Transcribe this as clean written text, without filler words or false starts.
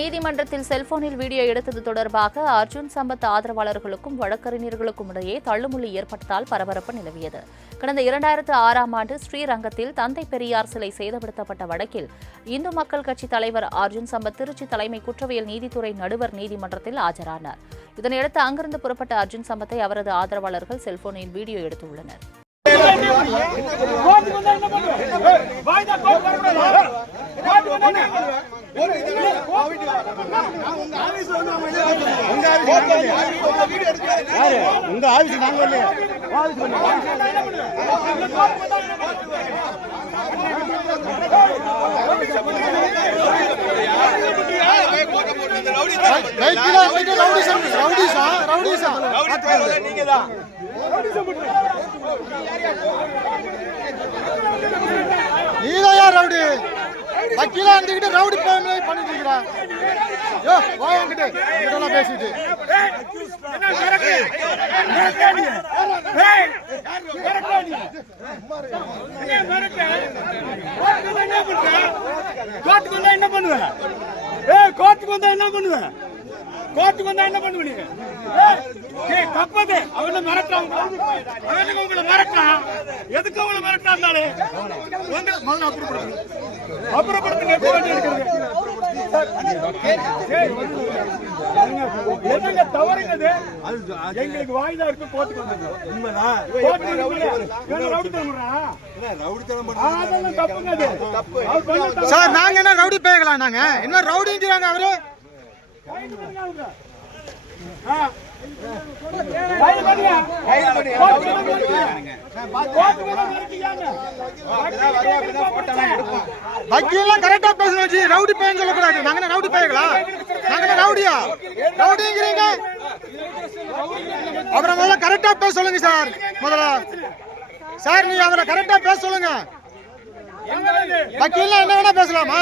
நீதிமன்றத்தில் செல்போனில் வீடியோ எடுத்தது தொடர்பாக அர்ஜுன் சம்பத் ஆதரவாளர்களுக்கும் வழக்கறிஞர்களுக்கும் இடையே தள்ளுமுள்ளு ஏற்பட்டதால் பரபரப்பு நிலவியது. கடந்த 2006ஆம் ஆண்டு ஸ்ரீரங்கத்தில் தந்தை பெரியார் சிலை சேதப்படுத்தப்பட்ட வழக்கில் இந்து மக்கள் கட்சி தலைவர் அர்ஜுன் சம்பத் திருச்சி தலைமை குற்றவியல் நீதித்துறை நடுவர் நீதிமன்றத்தில் ஆஜரானார். இதனையடுத்து அங்கிருந்து புறப்பட்ட அர்ஜுன் சம்பத்தை அவரது ஆதரவாளர்கள் செல்போனில் வீடியோ எடுத்துள்ளனர். நீதாயா ரவுடி வக்கீலா இருந்துகிட்டு ரவுடி பண்ணிட்டு இருக்கிறா. யோ வாங்கிட்டு இதெல்லாம் பேசிட்டு என்ன பண்ணுவேன்? கோர்ட்டுக்கு வந்தா என்ன பண்ணுவேன்? கோர்ட்டுக்கு வந்தா என்ன பண்ணுவீங்க? கப்பது அவனை மிரட்டான், அவனுக்கு உங்களை மிரட்டான். எதுக்கு அவங்களை மிரட்டாந்தாலே அப்புறப்படுத்துங்க. என்னங்க தவறுங்கிறது? எங்களுக்கு வாய்தா இருக்கு, கோர்ட்டுக்கு வந்தாங்க. சார் நாங்க என்ன ரவுடி பேக்கலாம்? நாங்க என்ன ரவுடிங்கிறாங்க அவரு? வக்கீல்லாம் கரெக்டா பேசணும். ரவுடி பேன்னு சொல்லக்கூடாது. நாங்க என்ன ரவுடி பேங்களா? நாங்க என்ன ரவுடியா? ரவுடிங்கிறீங்க. அவரை முதல்ல கரெக்டா பேச சொல்லுங்க சார். முதல்ல சார் நீ அவரை கரெக்டா பேச சொல்லுங்க. வக்கீல் என்ன வேணா பேசலாமா?